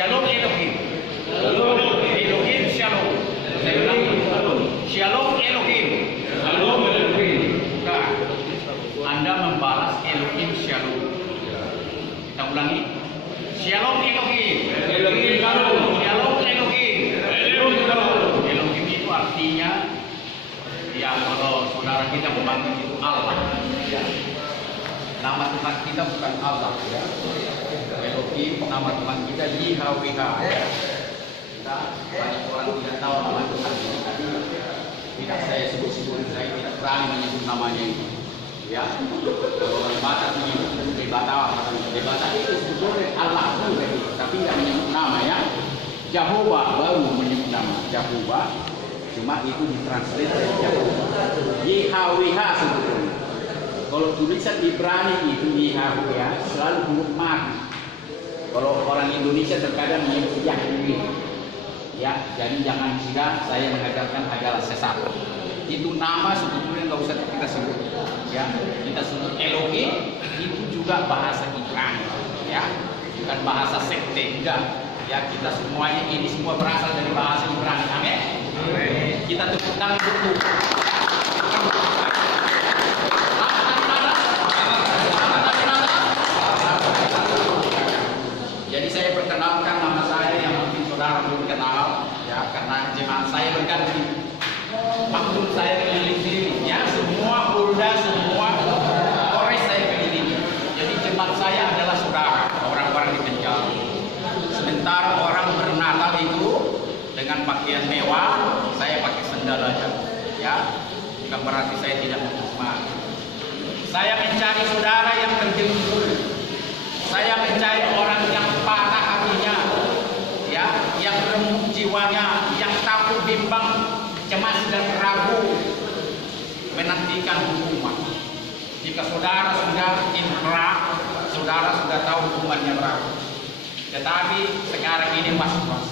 Shalom Elohim. Elohim Shalom. Saya ulangi. Shalom Elohim. Bukan. Anda membalas Elohim Shalom. Kita ulangi. Shalom Elohim. Shalom Elohim. Elohim itu artinya, ya kalau saudara kita memanggil itu Allah. Ya. Nama Tuhan kita bukan Allah. Ya. Elohim, nama Tuhan kita YHWH. Ya. Kita banyak orang tidak tahu nama Tuhan ini. Tidak saya sebut-sebut, saya tidak berani menyebut namanya itu. Ya, kalau Batak menyebut Batak itu sebetulnya Allah itu, tapi tidak menyebut nama ya. Jehovah baru menyebut nama Jehovah, cuma itu ditranslate dari Jehovah. YHWH sebetulnya. Kalau tulisan Ibrani itu YHWH selalu huruf mati. Kalau orang Indonesia terkadang menyebut Yahweh. Ya, jadi jangan kira saya mengajarkan adalah sesat. Itu nama sebetulnya nggak usah kita sebut. Ya, kita sebut Elohim itu juga bahasa Ibrani. Ya, bukan bahasa sekte enggak. Ya, kita semuanya ini semua berasal dari bahasa Ibrani. Amin. Kita tepuk tangan betul. Jadi saya perkenalkan nama saya yang mungkin saudara belum kenal, ya, karena jemaat saya berganti. Maklum saya keliling sini, ya, semua Polda, semua Polres saya keliling. Jadi jemaat saya adalah saudara, orang-orang di penjara. Sementara orang bernatal itu dengan pakaian mewah, saya pakai sendal aja, ya. Bukan berarti saya tidak menerima. Saya mencari saudara yang terjebak. Saya mencari orang yang patah hatinya, ya, yang remuk jiwanya, yang takut, bimbang, cemas dan ragu menantikan hukuman. Jika saudara sudah inkrah, saudara sudah tahu hukumannya berapa. Tetapi sekarang ini was-was.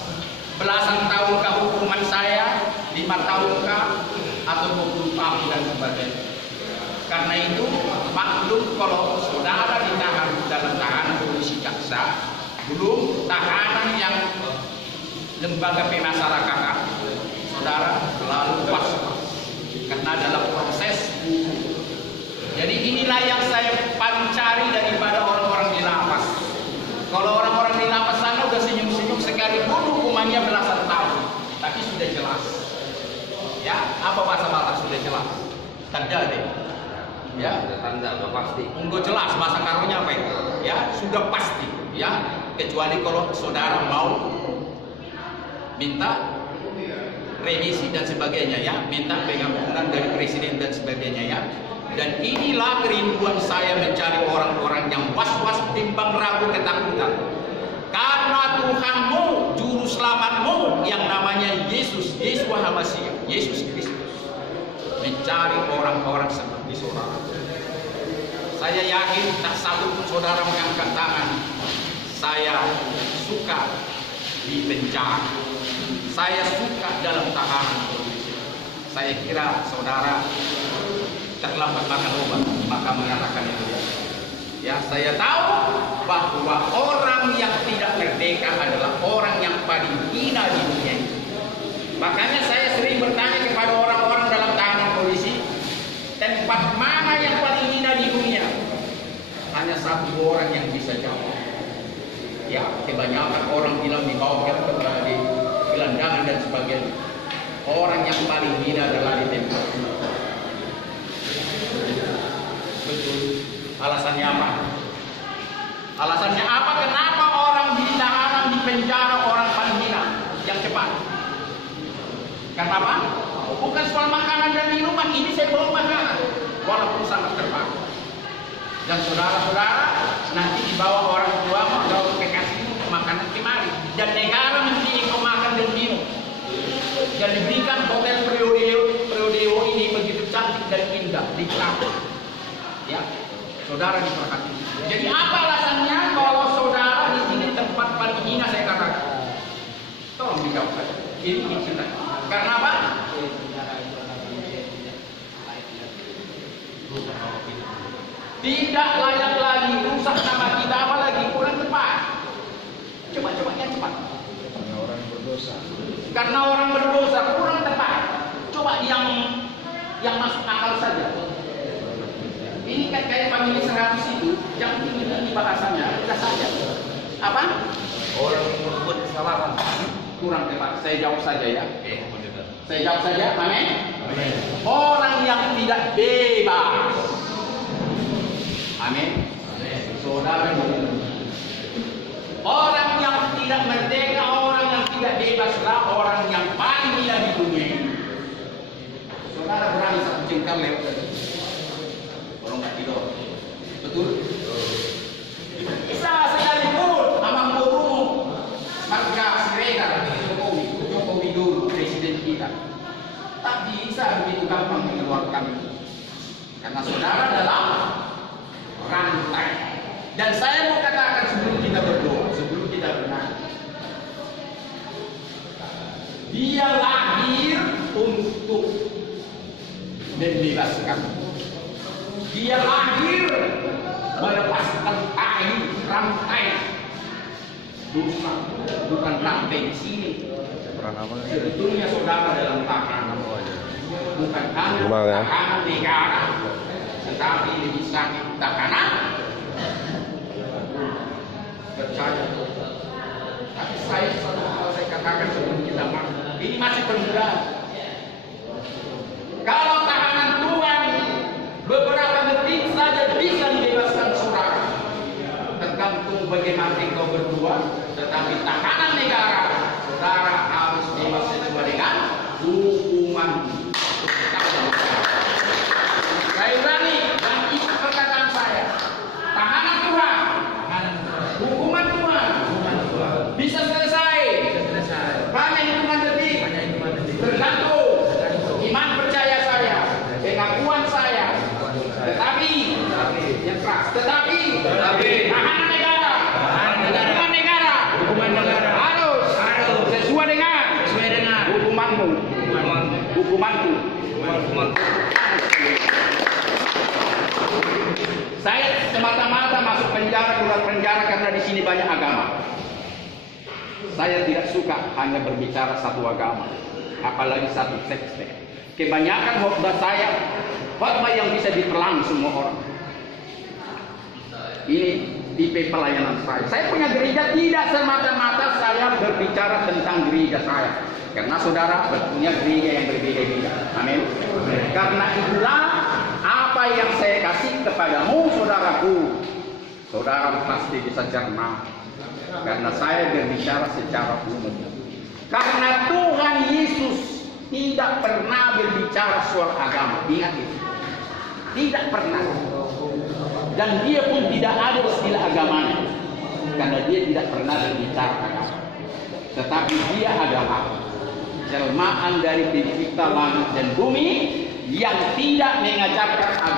Belasan tahunkah hukuman saya, 5 tahunkah, atau 20 tahun dan sebagainya. Karena itu maklum kalau saudara ditahan dalam tahanan polisi jaksa, belum tahanan yang lembaga pemasyarakatan, saudara selalu was-was karena dalam proses hukum. Jadi inilah yang saya paling cari daripada orang-orang di lapas. Kalau orang-orang di lapas sana udah senyum-senyum sekalipun hukumannya belasan tahun, tapi sudah jelas. Ya, apa bahasa sudah jelas? Tanda deh. Ya, tanda udah pasti. Enggak jelas bahasa karunya apa itu? Ya, sudah pasti. Ya, kecuali kalau saudara mau minta remisi dan sebagainya, ya, minta pengampunan dari presiden dan sebagainya, ya. Dan inilah kerinduan saya mencari orang-orang yang was-was, bimbang, ragu, ketakutan. Karena Tuhanmu, juru selamatmu yang namanya Yesus, Yeshua HaMashiach, Yesus Kristus, mencari orang-orang seperti saudara. Saya yakin tak satu pun saudara mengangkat tangan. Saya suka di penjara. Saya suka dalam tahanan polisi. Saya kira saudara terlambat makan obat, maka mengatakan itu. Ya, saya tahu bahwa orang yang tidak merdeka adalah orang yang paling hina di dunia ini. Makanya saya sering bertanya kepada orang-orang dalam tahanan polisi, tempat mana yang paling hina di dunia? Hanya satu orang yang bisa jawab. Ya, kebanyakan orang bilang di bawah di gelandangan dan sebagainya. Orang yang paling hina adalah di tempat. Betul. Alasannya apa? Alasannya apa? Kenapa orang di tahanan, di penjara orang paling hina? Yang cepat. Karena apa? Bukan soal makanan dan minuman. Ini saya belum makanan, walaupun sangat terbatas. Dan saudara-saudara nanti dibawa orang tua atau kekasih makanan kemari. Dan negara mesti kau makan dan minum. Dan diberikan hotel Priodeo ini begitu cantik dan indah di Klaten. Ya, saudara diperhatikan. Jadi apa alasannya kalau saudara di sini tempat paling hina saya katakan? Tolong dijawab. Ini cerita. Karena apa? Tidak layak lagi, rusak nama kita, apalagi kurang tepat. Coba yang cepat. Karena orang berdosa kurang tepat. Coba yang masuk akal saja. Ini kan kayak family 100 itu, yang ini bahasanya, kita saja. Apa? Orang yang berbuat kesalahan. Kurang tepat. Saya jawab saja ya. Saya jawab saja. Amin. Orang yang tidak bebas. Amin. Saudara, orang yang tidak merdeka, orang yang tidak bebaslah orang yang paling gila di dunia ini. Saudara berani satu jengkal lewat tadi. Kalau nggak tidur, betul? Bisa sekalipun Amang Borumo, Marga Siregar, Jokowi dulu presiden kita, tak bisa begitu gampang mengeluarkan itu. Karena saudara dalam rantai. Dan saya mau katakan sebelum kita berdoa, sebelum kita bernyanyi, dia lahir untuk membebaskan. Dia lahir melepaskan rantai dosa, bukan rantai di sini. Sebetulnya saudara dalam tahanan, bukan hanya tahanan negara, tetapi lebih sakit tahanan. Percaya. Tapi saya satu hal saya katakan sebelum kita masuk, ini masih permulaan. Kalau tahanan Tuhan beberapa detik saja bisa dibebaskan saudara, tergantung bagaimana engkau berdua. Tetapi tahanan negara, saudara harus bebas sesuai dengan hukuman. Saya berani dan itu perkataan saya. Tahanan Tuhan, hukuman Tuhan bisa selesai. Hanya hitungan detik. Tergantung iman percaya saya, pengakuan saya. Tetapi yang keras. Tetapi tahanan negara, hukuman negara harus sesuai dengan hukumanmu, hukumanku. Saya semata-mata masuk penjara, keluar penjara karena di sini banyak agama. Saya tidak suka hanya berbicara satu agama, apalagi satu seks. Kebanyakan khotbah saya, khotbah yang bisa dipelang semua orang. Ini tipe pelayanan saya. Saya punya gereja tidak semata-mata saya berbicara tentang gereja saya, karena saudara punya gereja yang berbeda-beda. Amin. Karena itulah apa yang saya kasih kepadamu, saudaraku, saudara pasti bisa cerna. Karena saya berbicara secara umum. Karena Tuhan Yesus tidak pernah berbicara soal agama. Ingat itu. Tidak pernah. Dan dia pun tidak ada istilah agamanya. Karena dia tidak pernah berbicara agama. Tetapi dia adalah jelmaan dari pencipta langit dan bumi yang tidak mengajarkan agama.